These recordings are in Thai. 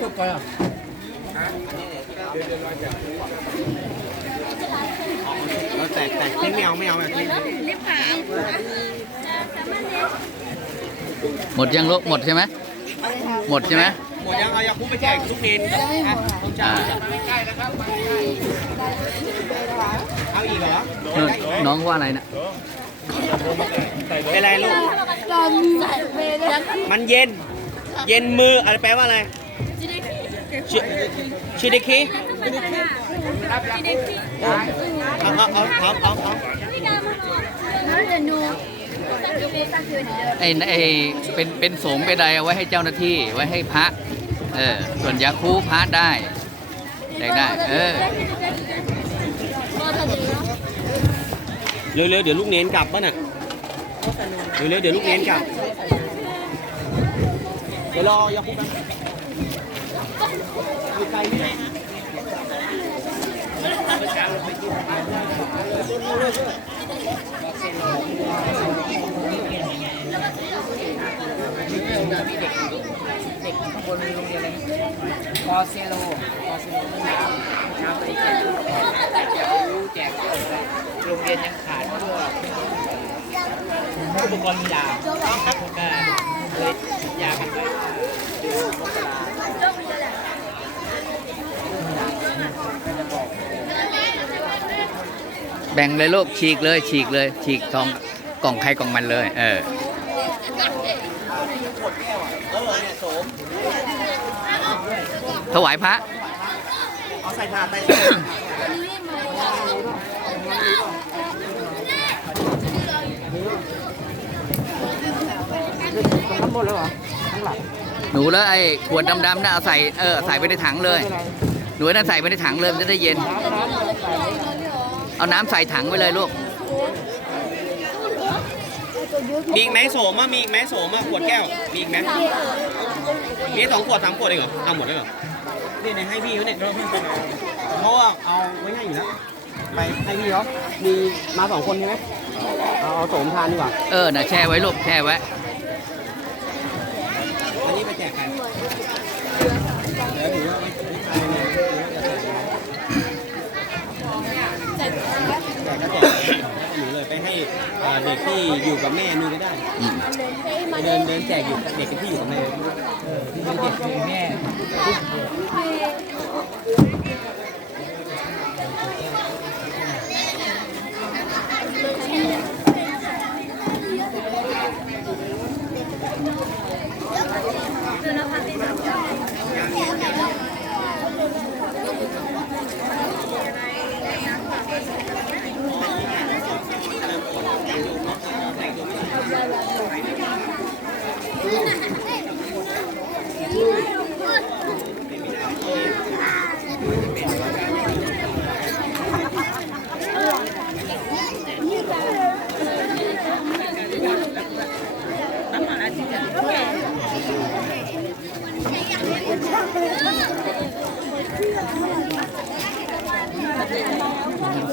ก็ไปอะเราแตกแตกไม่ไม่เอาไม่เอาแบบนี้หมดยังลูกหมดใช่ไหมหมดใช่ไหมหมดยังเอายาคุไปแจกทุกเนนครับผมจะอ่าเอาอีกเหรอน้องว่าอะไรนะ เป็นไรลูกมันเย็น เย็นมืออะไรแปลว่าอะไรชิชิดิคิเอาเอาเอาเอาเอาเอาไอ้ไอ้เป็นเป็นสงฆ์เป็นใดเอาไว้ให้เจ้าหน้าที่ไว้ให้พระ เออ ส่วนยาคูพระได้แจกได้ เออ เร็วๆเดี๋ยวลูกเน้นกลับป่ะน่ะเร็วๆเดี๋ยวลูกเน้นกลับเดี๋ยวรอยาคุไปอยู่ไกลไหมบนโรงเรียนอะไรพอเซโลพอเซโลน้ำน้ำอะไรแจกแจกรู้แจก โรงเรียนยังขาดเพื่ออุปกรณ์กีฬาครับผมก็เลยยากันไว้แบ่งเลยลูกฉีกเลย ฉีกเลย ฉีกทองกล่องใครกล่องมันเลย เออเออเนี่ยโสมถวายพระเอาใส่ถาดไป ทั้ง หมดแล้วเหรอทั้งหลังหนูแล้วไอ้ขวดดำๆน่ะเอาใส่เออใส่ไปในถังเลยหนูนั่นใส่ไปในถังเลยมันจะได้เย็นเอาน้ำใส่ถังไว้เลยลูก มีอีกไหมโสมอะมีอีกไหมโสมอะขวดแก้ว มีอีกไหมมีสองขวดสามขวดเองเหรอเอาหมดเลยเหรอเนี่ยเนี่ยให้พี่เขาเนี่ยเพราะว่าเอาไว้ให้อยู่แล้วไปให้พี่เขามีมาสองคนใช่ไหมเอาเอาโสมทานดีกว่า เออน่ะแช่ไว้ลูกแช่ไว้ อันนี้ไปแจกใครเดี๋ยวถือว่าไม่ไม่ไม่แจกก็แจกหนูเลยไป ให้เอ่อเด็กที่อยู่กับแม่นู่นก็ได้ไปเดินเดินแจกอยู่กับเด็กที่อยู่กับแม่ที่เด็กคือแม่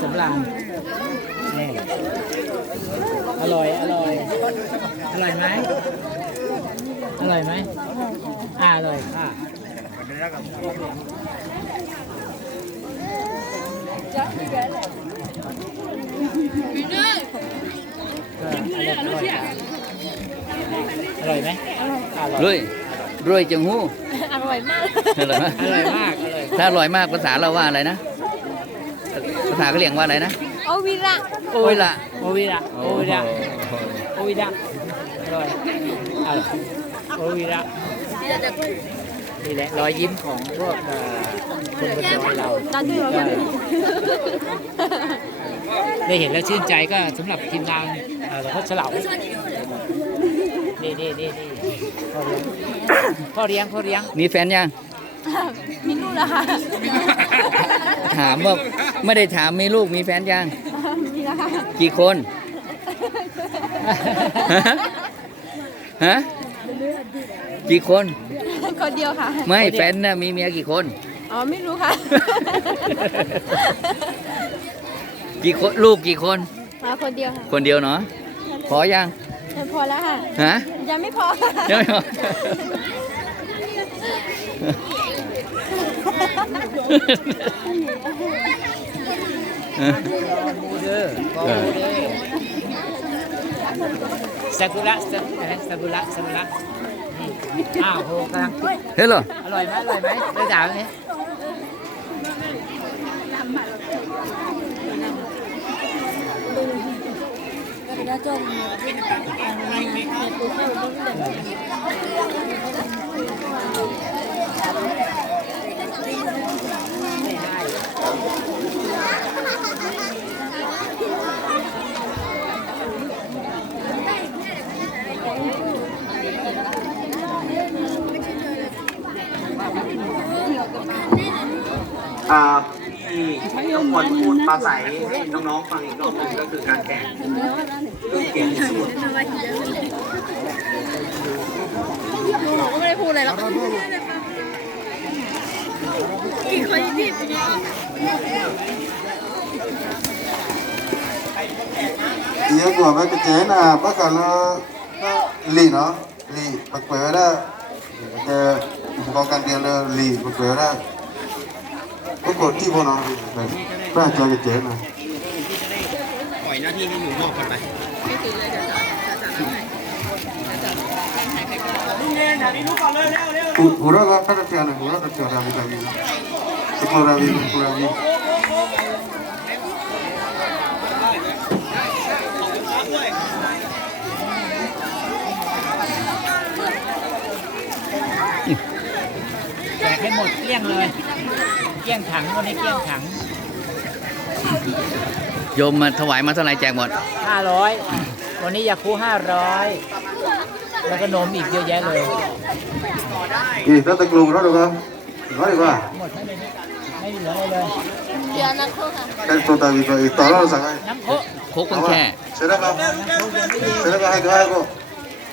สำรานนี่อร่อย อร่อย อร่อยไหมอร่อยไหมอ่าอร่อยค่ะอร่อยไหมอร่อยรวย รวยจังหู้อร่อยมาก อร่อยไหมอร่อยมากอร่อยถ้าอร่อยมากภาษาเราว่าอะไรนะ ภาษากะเหรี่ยงว่าอะไรนะ โอวิระโอ้ยละโอวิระโอวิระโอวิระอร่อยอร่อยโอวิระนี่แหละรอยยิ้มของพวกเอ่อคนบนดอยเรา ตอนที่เราได้เห็นแล้วชื่นใจก็สำหรับทีมงานเอ่อหลวงพ่อเฉลานี่นี่นี่นี่ พ่อเลี้ยงพ่อเลี้ยงพ่อเลี้ยง มีแฟนยัง มีนู่นแล้วค่ะ ถามว่าไม่ได้ถามมีลูกมีแฟนยัง มีแล้วค่ะ กี่คนฮะฮะ กี่คน คนเดียวค่ะ ไม่แฟนน่ะมีเมียกี่คน อ๋อไม่รู้ค่ะ กี่คนลูกกี่คนมาคนเดียวค่ะ คนเดียวเนาะพอยัง พอแล้วค่ะ ฮะยังไม่พอยังไม่พอบูเดอร์บอบูเดอร์ซากุระซาอะไรซากุระซากุระนี่อ้าวโหกำลังเฮ้ยเหรออร่อยไหมอร่อยไหมได้จ๋าไหม อ่าที่ทุกคนพูดปราศัยให้น้องๆฟัง รอบหนึงก็คือการแข่งเขียนสมุดก็ไม่ได้พูดอะไรหรอกอีกคนที่ Iya gua ba ke China ba ka lo li no li ba kwe da ke ko kan dia lo li ba kwe da ko ko ti bo no ba cha ke China ปล่อยหน้าที่ให้อยู่น อกกันไป Ura ga ka ka China ura ka China bi ka bi Sekura bi sekura bi แจกให้หมดเกลี้ยงเลย เกลี้ยงถังวันนี้เกลี้ยงถัง โยมมาถวายมาเท่าไหร่แจกหมด500วันนี้ยาคู500แล้วก็นมอีกเยอะแยะเลย Ih, ta ta klung ro do ka Ro ba หมดไม่เป็นไม่เหลืออะไรเลย เดี๋ยวนะคุณค่ะ Kan to ta bi to i to lo sa ka น้ำโคกโคกต้องแช่ Sera ka Sera ka hai ka hai ko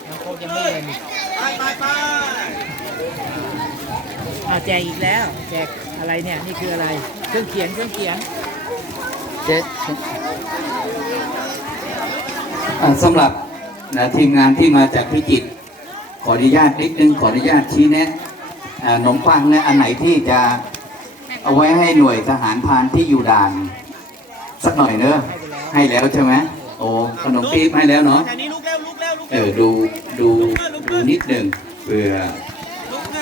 น้ำโคกยังไม่เย็นไปไปไปเอาแจกอีกแล้ว แจกอะไรเนี่ย นี่คืออะไร เครื่องเขียน เครื่องเขียน เจ๊สำหรับนะทีมงานที่มาจากพิจิตรขออนุญาตนิดนึงขออนุญาตชี้แนะขนมปังเนี่ยอันไหนที่จะเอาไว้ให้หน่วยทหารพานที่อยู่ด่าน สักหน่อยเนอะให้แล้วใช่ไหมโอ้ขนมปี๊บให้แล้วเนาะเออดูดูดูนิดหนึ่งเผื่อ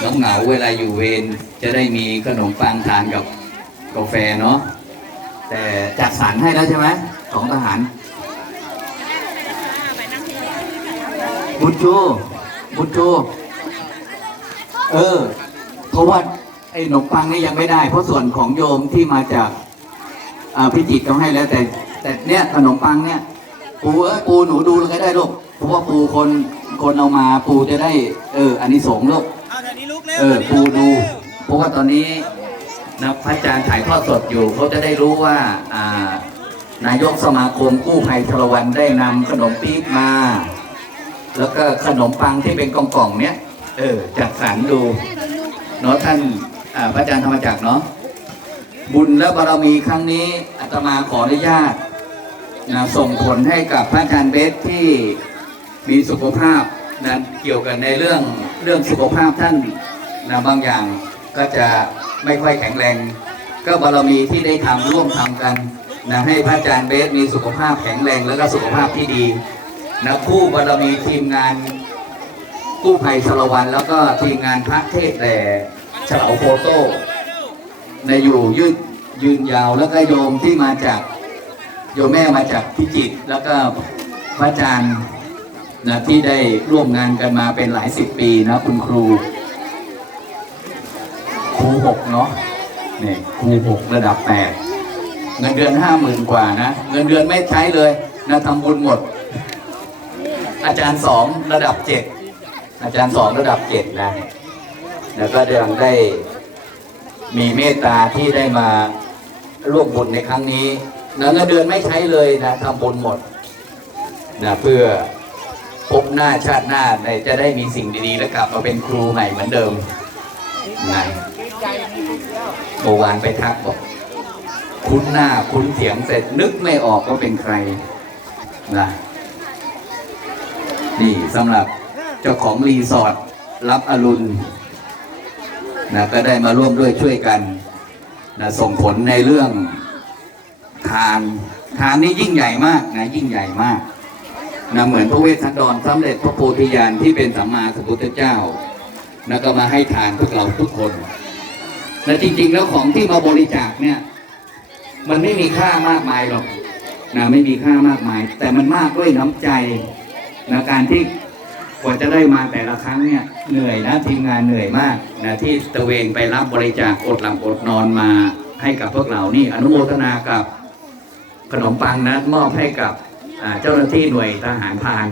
น้องเหงาเวลาอยู่เวรจะได้มีขนมปังทานกับกาแฟเนาะ แต่จัดสรรให้แล้วใช่ไหมของทหารบุญชูบุญชูเออ เพราะว่าไอ้ขนมปังนี่ยังไม่ได้ เพราะส่วนของโยมที่มาจากอ่าพิจิตรเขาให้แล้ว แต่ แต่เนี่ยขนมปังเนี่ยปูเอ้ยปูหนูดูเลยก็ได้ลูกเพราะว่าปูคนคนเอามาปูจะได้ เอออันนี้สงส์ลูกเอาแถวนี้ลุกเร็วเออแถวนี้ปูลุกดูเร็วเพราะว่าตอนนี้ นะพระอาจารย์ถ่ายทอดสดอยู่เขาจะได้รู้ว่านายกสมาคมกู้ภัยชลวันได้นำขนมปี๊บมา แล้วก็ขนมปังที่เป็นกล่องๆเนี้ยเออจัดสรรดูเนาะท่านพระอาจารย์ธรรมจักรเนาะบุญและบารมีครั้งนี้อาตมาขออนุญาตนะส่งผลให้กับพระอาจารย์เบสที่มีสุขภาพนะเกี่ยวกันในเรื่องเรื่องสุขภาพท่านนะบางอย่างก็จะ ไม่ค่อยแข็งแรง ก็บารมีที่ได้ทำร่วมทำกันนะให้พระอาจารย์เบสมีสุขภาพแข็งแรงแล้วก็สุขภาพที่ดีนะคู่บารมีทีมงานกู้ภัยชลวันแล้วก็ทีมงานพระเทศแหล่ฉลาโฟโต้ในอยู่ยืดยืนยาวแล้วก็โยมที่มาจากโยมแม่มาจากพิจิตรแล้วก็พระอาจารย์นะที่ได้ร่วมงานกันมาเป็นหลายสิบปีนะคุณครู ครูหกเนาะนี่ครูหกระดับแปดเงินเดือนห้าหมื่นกว่านะ เงินเดือนไม่ใช้เลยนะทำบุญหมด อาจารย์สองระดับเจ็ดอาจารย์สองระดับเจ็ดนะ แล้วก็ยังได้มีเมตตาที่ได้มาร่วมบุญในครั้งนี้นะเงินเดือนไม่ใช้เลยนะทำบุญหมดนะเพื่อพบหน้าชาติหน้าในจะได้มีสิ่งดีๆ และกลับมาเป็นครูใหม่เหมือนเดิมนะ เมื่อวานไปทักบอก คุ้นหน้าคุ้นเสียงเสร็จนึกไม่ออกว่าเป็นใครนะนี่สำหรับเจ้าของรีสอร์ทรับอรุณนะก็ได้มาร่วมด้วยช่วยกันนะส่งผลในเรื่องทานทานนี่ยิ่งใหญ่มากนะยิ่งใหญ่มากนะเหมือนพระเวสสันดรสำเร็จพระโพธิญาณที่เป็นสัมมาสัมพุทธเจ้านะก็มาให้ทานพวกเราทุกคน และจริง ๆ แล้วของที่มาบริจาคเนี่ย มันไม่มีค่ามากมายหรอกนะไม่มีค่ามากมาย แต่มันมากด้วยน้ำใจนะการที่กว่าจะได้มาแต่ละครั้งเนี่ยเหนื่อยนะทีมงานเหนื่อยมากนะที่ตะเวนไปรับบริจาคอดหลับอดนอนมาให้กับพวกเรานี่อนุโมทนากับขนมปังนะมอบให้กับเจ้าหน้าที่หน่วยทหารพาน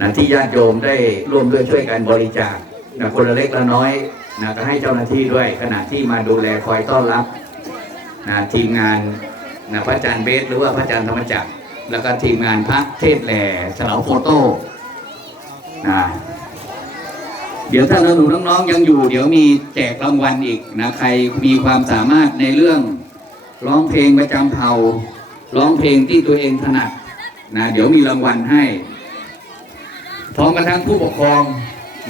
นะที่ญาติโยมได้ร่วมด้วยช่วยกันบริจาคนะคนละเล็กละน้อย นะก็ให้เจ้าหน้าที่ด้วยขณะที่มาดูแลคอยต้อนรับนะทีมงานนะพระอาจารย์เบสหรือว่าพระอาจารย์ธรรมจักร แล้วก็ทีมงานพระเทศแหล่ฉลาโฟโต้นะเดี๋ยวถ้าเราหนูน้องๆยังอยู่ เดี๋ยวมีแจกรางวัลอีกนะใครมีความสามารถในเรื่องร้องเพลงประจำเผ่าร้องเพลงที่ตัวเองถนัดนะเดี๋ยวมีรางวัลให้พร้อมกันทั้งผู้ปกครอง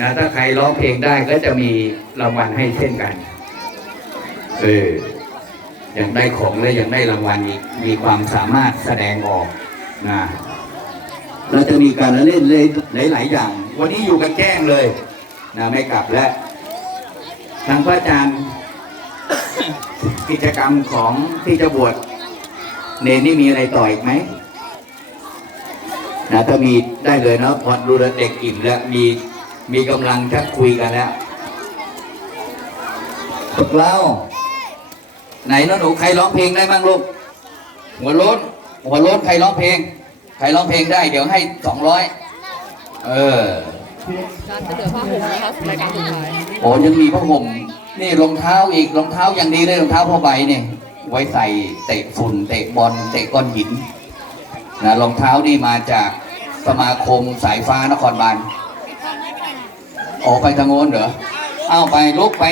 นะถ้าใครร้องเพลงได้ก็จะมีรางวัลให้เช่นกัน เออยังได้ของและยังได้รางวัลอีกมีความสามารถแสดงออกนะเราจะมีการละเล่นเลยหลายๆอย่าง วันนี้อยู่กันแจ้งเลยนะไม่กลับแล้วทางพระอาจารย์กิจกรรมของที่จะบวชเนนนี่มีอะไรต่ออีกไหมนะถ้ามีได้เลยเนาะพอดูแลเด็กอิ่มแล้วมี มีกำลังชักคุยกันแล้วพวกเรา ไหนน้องหนูใครร้องเพลงได้บ้างลูก หัวโล้นหัวโล้นใครร้องเพลง ใครร้องเพลงได้ เดี๋ยวให้สองร้อยเออการจะเหลือผ้าห่มนะคะรายการสุดท้ายโอ้ยังมีผ้าห่มนี่รองเท้าอีกรองเท้าอย่างดีเลยรองเท้าผ้าใบเนี่ยไว้ใส่เตะฝุ่นเตะบอลเตะก้อนหินนะรองเท้านี่มาจากสมาคมสายฟ้านครบาล ออกไปทางโน้นเหรอเอาไปลุกไป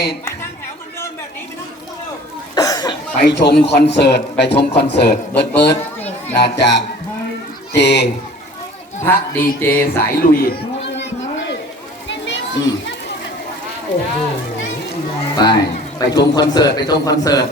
ไปชมคอนเสิร์ต ไปชมคอนเสิร์ต เบิร์ดเบิร์ดนาจากเจ พระดีเจสายลุย อืมไป ไปชมคอนเสิร์ต ไปชมคอนเสิร์ต